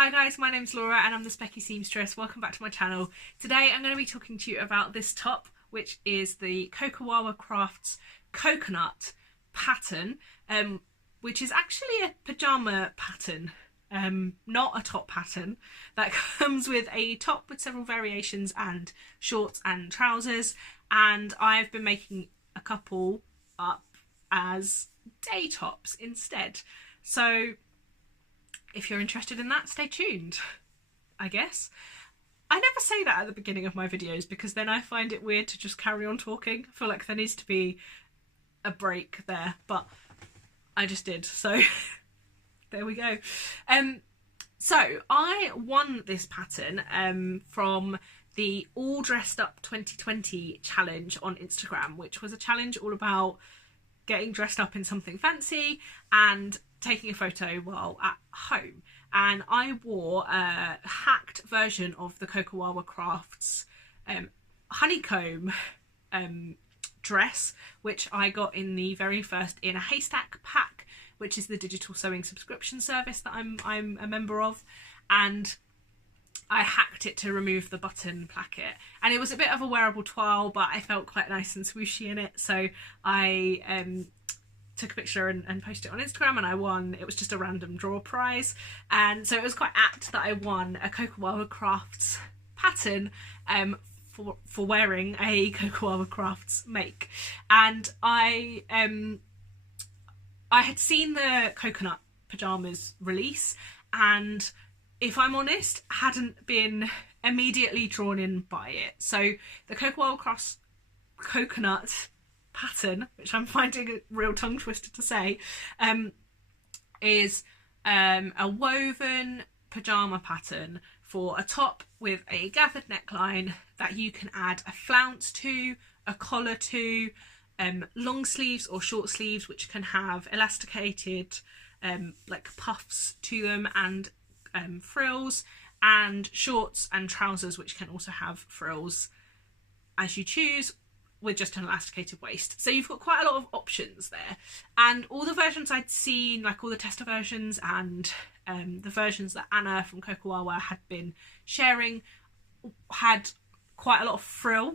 Hi guys, my name's Laura and I'm the Specky Seamstress. Welcome back to my channel. Today I'm going to be talking to you about this top, which is the Cocowawa Crafts Coconut pattern, which is actually a pyjama pattern, not a top pattern, that comes with a top with several variations and shorts and trousers, and I've been making a couple up as day tops instead. So if you're interested in that, stay tuned, I guess. I never say that at the beginning of my videos because then I find it weird to just carry on talking. I feel like there needs to be a break there, but I just did, so there we go. So I won this pattern from the All Dressed Up 2020 challenge on Instagram, which was a challenge all about getting dressed up in something fancy and taking a photo while at home. And I wore a hacked version of the Cocowawa Crafts honeycomb dress, which I got in the very first In a Haystack pack, which is the digital sewing subscription service that I'm a member of, and I hacked it to remove the button placket. And it was a bit of a wearable toile, but I felt quite nice and swooshy in it, so I took a picture and posted it on Instagram, and I won. It was just a random draw prize, and so it was quite apt that I won a Cocowawa Crafts pattern for wearing a Cocowawa Crafts make. And I had seen the coconut pyjamas release, and if I'm honest, hadn't been immediately drawn in by it. So the Cocowawa Crafts Coconut pattern, which I'm finding a real tongue twister to say, is a woven pyjama pattern for a top with a gathered neckline that you can add a flounce to, a collar to, long sleeves or short sleeves which can have elasticated like puffs to them, and frills, and shorts and trousers which can also have frills as you choose, with just an elasticated waist. So you've got quite a lot of options there, and all the versions I'd seen, like all the tester versions and the versions that Anna from Cocowawa had been sharing, had quite a lot of frill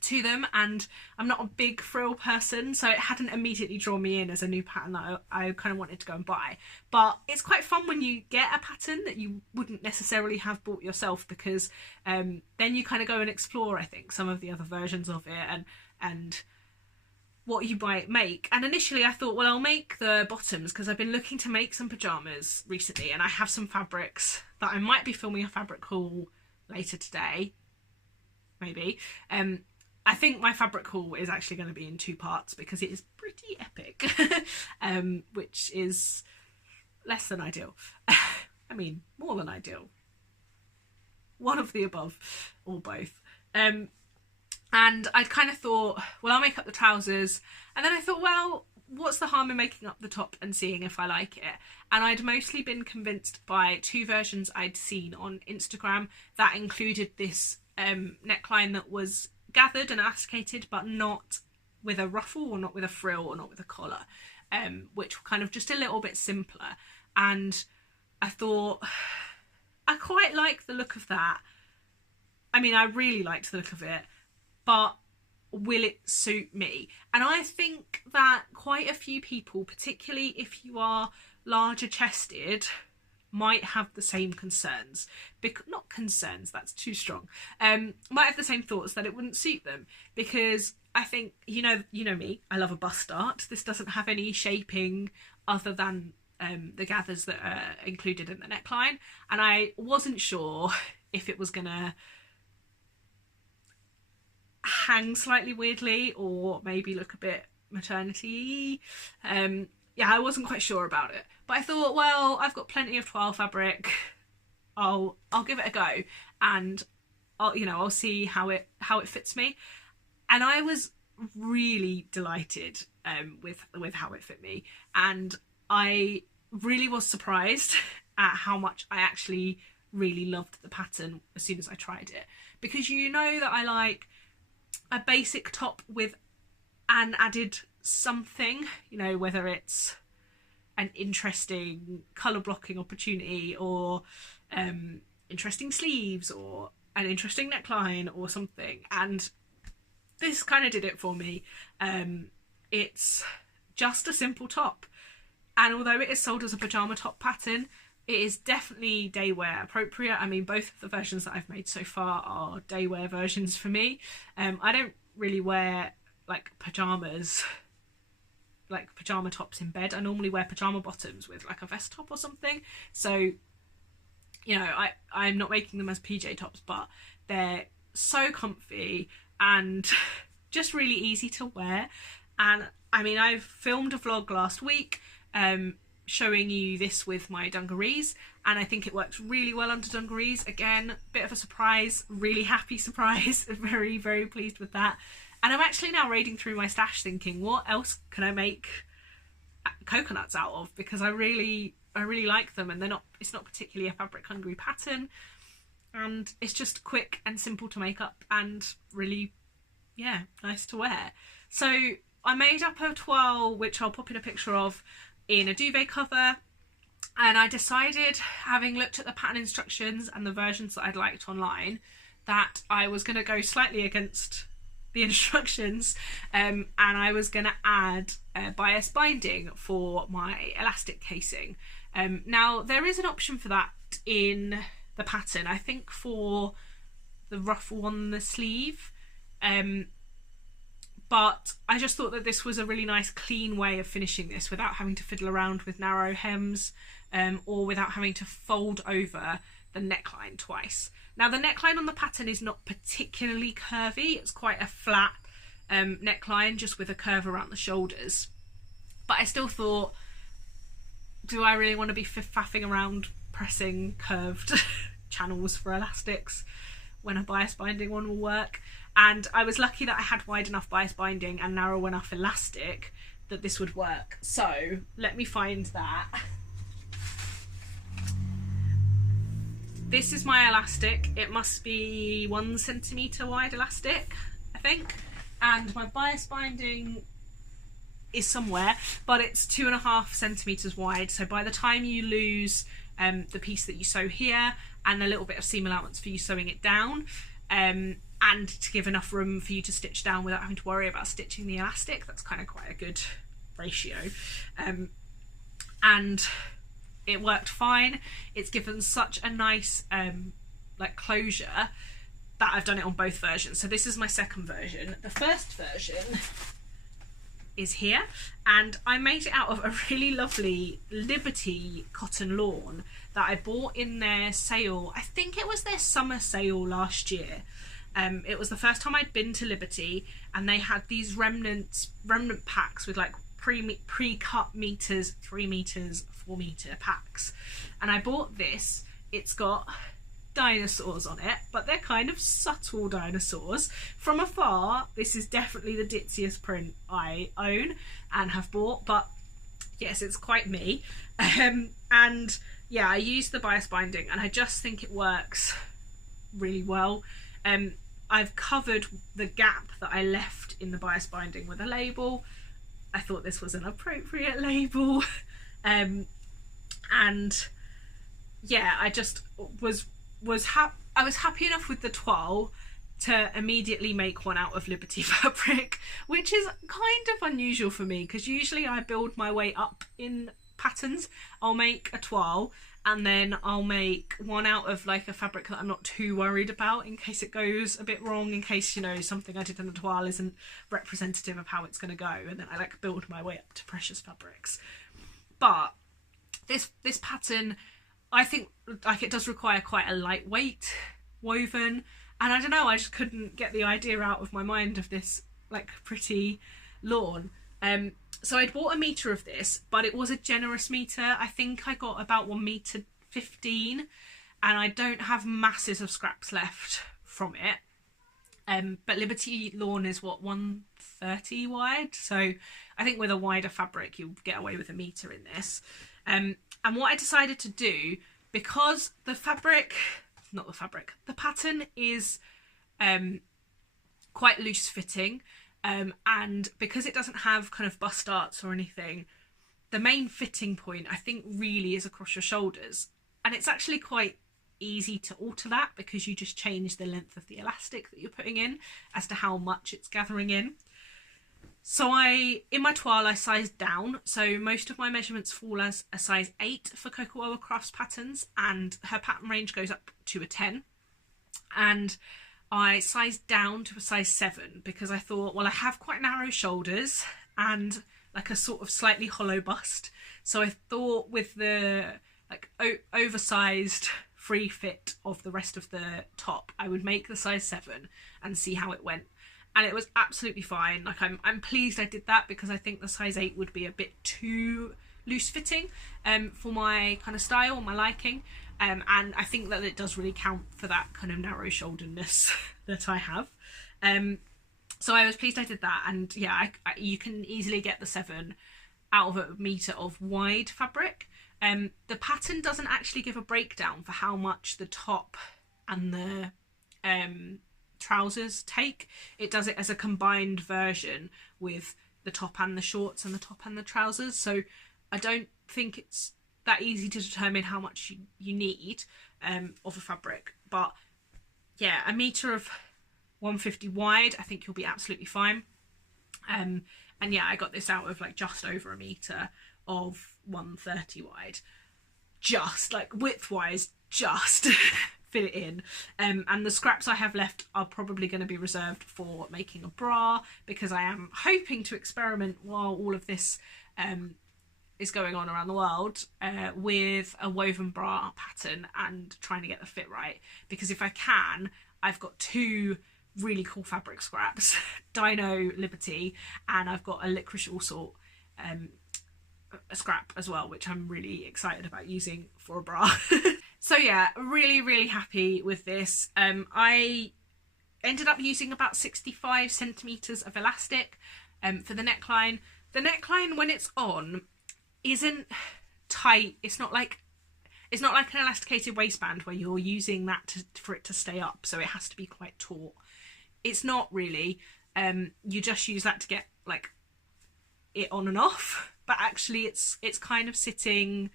to them, and I'm not a big frill person, so it hadn't immediately drawn me in as a new pattern that I kind of wanted to go and buy. But it's quite fun when you get a pattern that you wouldn't necessarily have bought yourself, because then you kind of go and explore, I think, some of the other versions of it and what you might make. And initially I thought, well, I'll make the bottoms because I've been looking to make some pyjamas recently, and I have some fabrics that I might be filming a fabric haul later today, maybe. I think my fabric haul is actually going to be in 2 parts because it is pretty epic, which is less than ideal. I mean, more than ideal. One of the above, or both. And I'd kind of thought, well, I'll make up the trousers. And then I thought, well, what's the harm in making up the top and seeing if I like it? And I'd mostly been convinced by 2 versions I'd seen on Instagram that included this neckline that was gathered and elasticated, but not with a ruffle or not with a frill or not with a collar, which were kind of just a little bit simpler. And I thought, I quite like the look of that. I mean, I really liked the look of it, but will it suit me? And I think that quite a few people, particularly if you are larger chested, might have the same concerns. Not concerns, that's too strong. Might have the same thoughts that it wouldn't suit them, because I think, you know me, I love a bust dart. This doesn't have any shaping other than the gathers that are included in the neckline, and I wasn't sure if it was gonna hang slightly weirdly or maybe look a bit maternity. Yeah, I wasn't quite sure about it, but I thought, well, I've got plenty of toile fabric. I'll give it a go, and I'll see how it fits me. And I was really delighted with how it fit me, and I really was surprised at how much I actually really loved the pattern as soon as I tried it, because you know that I like a basic top with an added something, whether it's an interesting colour blocking opportunity, or interesting sleeves, or an interesting neckline or something, and this kind of did it for me. It's just a simple top, and although it is sold as a pyjama top pattern, it is definitely day wear appropriate. I mean, both of the versions that I've made so far are day wear versions for me. I don't really wear like pyjamas, like pyjama tops in bed. I normally wear pyjama bottoms with like a vest top or something. So, you know, I'm not making them as PJ tops, but they're so comfy and just really easy to wear. And I mean, I've filmed a vlog last week showing you this with my dungarees, and I think it works really well under dungarees. Again, bit of a surprise, really happy surprise, very, very pleased with that. And I'm actually now raiding through my stash thinking, what else can I make coconuts out of? Because I really like them, and it's not particularly a fabric hungry pattern, and it's just quick and simple to make up and really, yeah, nice to wear. So I made up a toile, which I'll pop in a picture of, in a duvet cover, and I decided, having looked at the pattern instructions and the versions that I'd liked online, that I was going to go slightly against the instructions, and I was going to add bias binding for my elastic casing. Now there is an option for that in the pattern, I think for the ruffle on the sleeve, but I just thought that this was a really nice clean way of finishing this without having to fiddle around with narrow hems, or without having to fold over the neckline twice. Now the neckline on the pattern is not particularly curvy, it's quite a flat neckline just with a curve around the shoulders, but I still thought, do I really want to be faffing around pressing curved channels for elastics when a bias binding one will work? And I was lucky that I had wide enough bias binding and narrow enough elastic that this would work. So let me find that. This is my elastic. It must be 1 centimetre wide elastic, I think. And my bias binding is somewhere, but it's 2.5 centimetres wide. So by the time you lose the piece that you sew here and a little bit of seam allowance for you sewing it down, and to give enough room for you to stitch down without having to worry about stitching the elastic, that's kind of quite a good ratio. And it worked fine. It's given such a nice like closure that I've done it on both versions. So this is my second version. The first version is here, and I made it out of a really lovely Liberty cotton lawn that I bought in their sale. I think it was their summer sale last year. It was the first time I'd been to Liberty, and they had these remnant packs with like pre-cut meters, 3 meters, 4 meter packs, and I bought this. It's got dinosaurs on it, but they're kind of subtle dinosaurs. From afar, this is definitely the ditziest print I own and have bought, but yes, it's quite me. And yeah, I used the bias binding, and I just think it works really well. I've covered the gap that I left in the bias binding with a label. I thought this was an appropriate label. And yeah, I just was happy enough with the toile to immediately make one out of Liberty fabric, which is kind of unusual for me, because usually I build my way up in patterns. I'll make a toile, and then I'll make one out of like a fabric that I'm not too worried about in case it goes a bit wrong, in case, you know, something I did in the toile isn't representative of how it's going to go, and then I like build my way up to precious fabrics. But this pattern, I think, like, it does require quite a lightweight woven, and I don't know, I just couldn't get the idea out of my mind of this like pretty lawn. So I'd bought 1 metre of this, but it was a generous metre. I think I got about 1 metre 15, and I don't have masses of scraps left from it. But Liberty lawn is what, 130 wide, so I think with a wider fabric you'll get away with 1 metre in this. And what I decided to do, because the pattern is quite loose fitting, and because it doesn't have kind of bust darts or anything, the main fitting point I think really is across your shoulders, and it's actually quite easy to alter that because you just change the length of the elastic that you're putting in as to how much it's gathering in. So in my toile I sized down, so most of my measurements fall as a size 8 for Cocowawa Crafts patterns, and her pattern range goes up to a 10, and I sized down to a size 7 because I thought, well, I have quite narrow shoulders and like a sort of slightly hollow bust, so I thought with the like oversized free fit of the rest of the top I would make the size 7 and see how it went. And it was absolutely fine. Like I'm pleased I did that because I think the size 8 would be a bit too loose fitting for my kind of style, my liking. And I think that it does really count for that kind of narrow shoulderedness that I have. So I was pleased I did that. And yeah, you can easily get the 7 out of a metre of wide fabric. The pattern doesn't actually give a breakdown for how much the top and the trousers take. It does it as a combined version with the top and the shorts and the top and the trousers, so I don't think it's that easy to determine how much you need of a fabric. But yeah, a metre of 150 wide I think you'll be absolutely fine. And yeah, I got this out of like just over a metre of 130 wide, just like width wise, just fit it in. And the scraps I have left are probably going to be reserved for making a bra, because I am hoping to experiment while all of this is going on around the world with a woven bra pattern and trying to get the fit right, because if I can, I've got 2 really cool fabric scraps, Dino Liberty, and I've got a licorice all sort a scrap as well, which I'm really excited about using for a bra. So yeah, really happy with this. I ended up using about 65 centimeters of elastic for the neckline. The neckline, when it's on, isn't tight. It's not like an elasticated waistband where you're using that for it to stay up, so it has to be quite taut. It's not really. You just use that to get like it on and off, but actually it's kind of sitting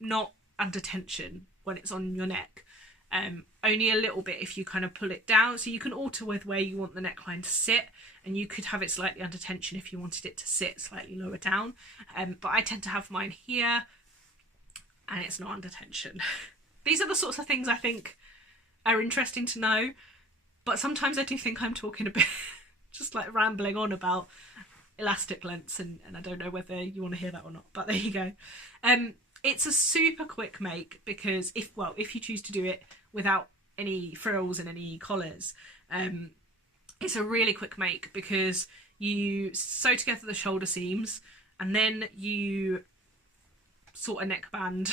not under tension when it's on your neck. Only a little bit if you kind of pull it down, so you can alter with where you want the neckline to sit, and you could have it slightly under tension if you wanted it to sit slightly lower down, but I tend to have mine here and it's not under tension. These are the sorts of things I think are interesting to know, but sometimes I do think I'm talking a bit just like rambling on about elastic lengths, and I don't know whether you want to hear that or not, but there you go. It's a super quick make because if you choose to do it without any frills and any collars, it's a really quick make because you sew together the shoulder seams and then you sort a neckband,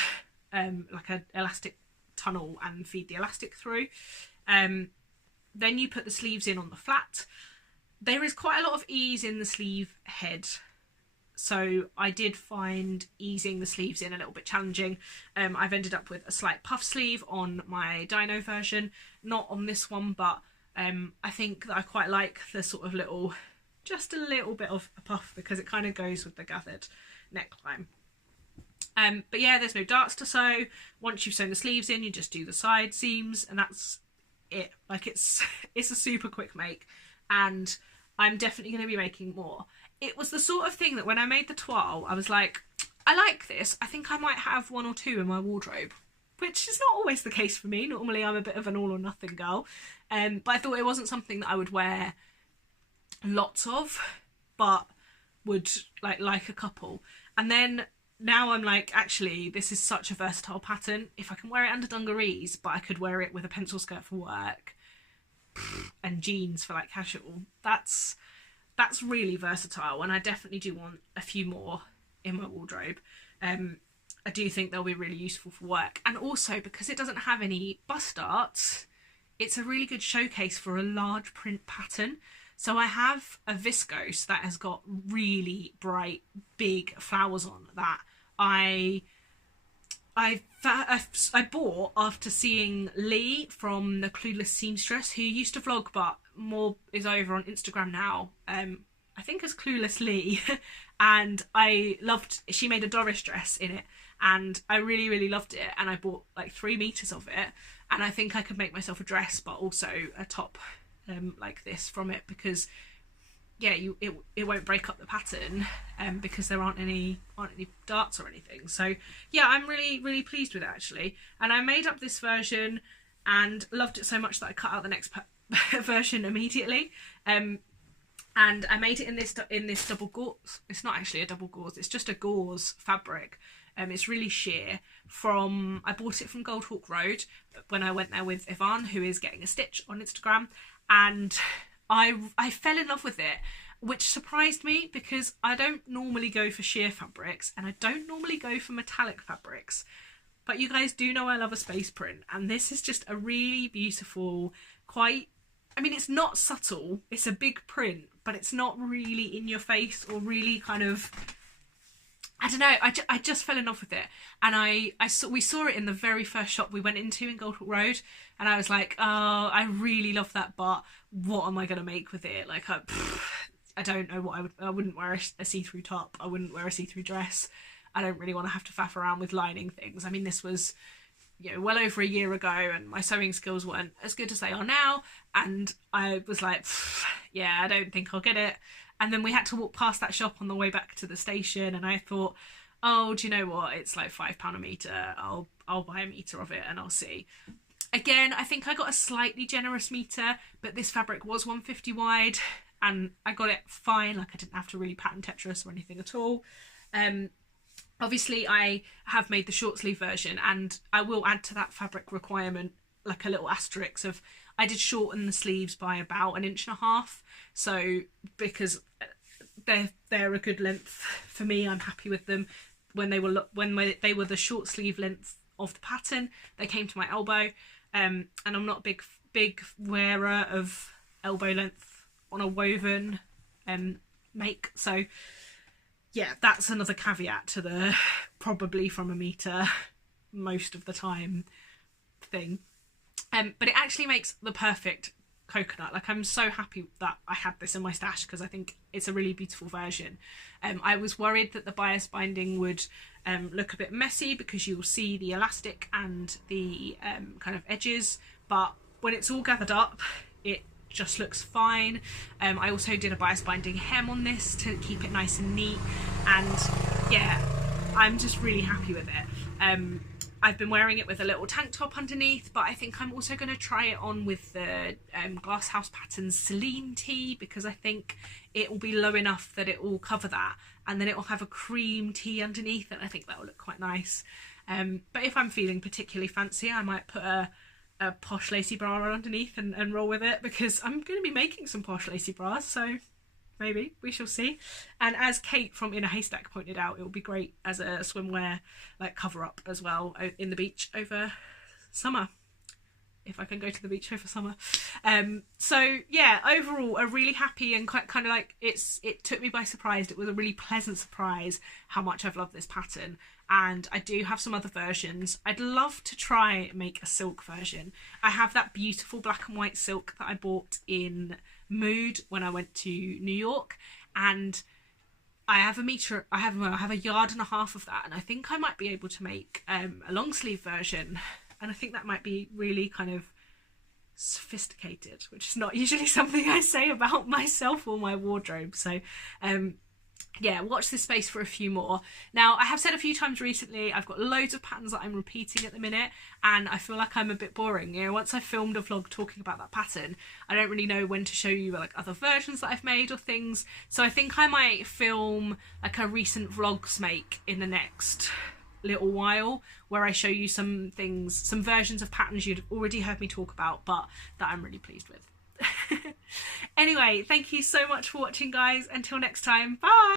like an elastic tunnel, and feed the elastic through. Then you put the sleeves in on the flat. There is quite a lot of ease in the sleeve head, so I did find easing the sleeves in a little bit challenging. I've ended up with a slight puff sleeve on my Dino version, not on this one, but I think that I quite like the sort of just a little bit of a puff because it kind of goes with the gathered neckline. But yeah, there's no darts to sew. Once you've sewn the sleeves in, you just do the side seams and that's it. Like it's a super quick make, and I'm definitely going to be making more. It was the sort of thing that when I made the toile, I was like, I like this. I think I might have 1 or 2 in my wardrobe, which is not always the case for me. Normally I'm a bit of an all or nothing girl. But I thought it wasn't something that I would wear lots of, but would like a couple. And then now I'm like, actually, this is such a versatile pattern. If I can wear it under dungarees, but I could wear it with a pencil skirt for work and jeans for like casual, that's really versatile, and I definitely do want a few more in my wardrobe. I do think they'll be really useful for work, and also because it doesn't have any bust darts, it's a really good showcase for a large print pattern. So I have a viscose that has got really bright big flowers on that I bought after seeing Lee from the Clueless Seamstress, who used to vlog but more is over on Instagram now. I I think as Clueless Lee, and she made a Doris dress in it, and I really, really loved it, and I bought like 3 meters of it, and I think I could make myself a dress but also a top like this from it, because yeah, it won't break up the pattern because there aren't any darts or anything. So yeah, I'm really, really pleased with it actually. And I made up this version and loved it so much that I cut out the next version immediately. And I made it in this double gauze. It's not actually a double gauze, it's just a gauze fabric. It's really sheer. I bought it from Goldhawk Road when I went there with Yvonne, who is getting a stitch on Instagram, and I fell in love with it, which surprised me because I don't normally go for sheer fabrics and I don't normally go for metallic fabrics. But you guys do know I love a space print, and this is just a really beautiful, it's not subtle, it's a big print, but it's not really in your face or really kind of, I don't know, I just fell in love with it. And we saw it in the very first shop we went into in Goldhawk Road, and I was like, oh, I really love that, but what am I going to make with it? Like, I don't know what I wouldn't wear a see-through top, I wouldn't wear a see-through dress. I don't really want to have to faff around with lining things. I mean, this was, well over a year ago, and my sewing skills weren't as good as they are now, and I was like, yeah, I don't think I'll get it. And then we had to walk past that shop on the way back to the station, and I thought, oh, do you know what? It's like £5 a metre. I'll buy a metre of it and I'll see. Again, I think I got a slightly generous metre, but this fabric was 150 wide, and I got it fine. Like, I didn't have to really pattern Tetris or anything at all. Obviously, I have made the short sleeve version, and I will add to that fabric requirement like a little asterisk of I did shorten the sleeves by about 1.5 inches. So because they're a good length for me, I'm happy with them. When they were the short sleeve length of the pattern, they came to my elbow, and I'm not a big wearer of elbow length on a woven make. So yeah, that's another caveat to the probably from a metre most of the time thing. But it actually makes the perfect coconut. Like, I'm so happy that I had this in my stash because I think it's a really beautiful version. I was worried that the bias binding would look a bit messy because you'll see the elastic and the kind of edges, but when it's all gathered up, it just looks fine. I also did a bias binding hem on this to keep it nice and neat, and yeah, I'm just really happy with it. I've been wearing it with a little tank top underneath, but I think I'm also going to try it on with the Glasshouse Patterns Celine tee, because I think it will be low enough that it will cover that, and then it will have a cream tee underneath, and I think that will look quite nice. But if I'm feeling particularly fancy, I might put a posh lacy bra underneath and roll with it, because I'm going to be making some posh lacy bras, so maybe, we shall see. And as Kate from In a Haystack pointed out, it will be great as a swimwear like cover up as well in the beach over summer, if I can go to the beach over summer. So yeah, overall a really happy and quite kind of like, it took me by surprise. It was a really pleasant surprise how much I've loved this pattern, and I do have some other versions. I'd love to try and make a silk version. I have that beautiful black and white silk that I bought in Mood when I went to New York, and I have a yard and a half of that, and I think I might be able to make a long sleeve version, and I think that might be really kind of sophisticated, which is not usually something I say about myself or my wardrobe. So yeah, watch this space for a few more. Now, I have said a few times recently, I've got loads of patterns that I'm repeating at the minute, and I feel like I'm a bit boring. Once I've filmed a vlog talking about that pattern, I don't really know when to show you like other versions that I've made or things. So I think I might film like a recent vlogs make in the next little while, where I show you some things, some versions of patterns you'd already heard me talk about, but that I'm really pleased with. Anyway, thank you so much for watching, guys. Until next time, bye!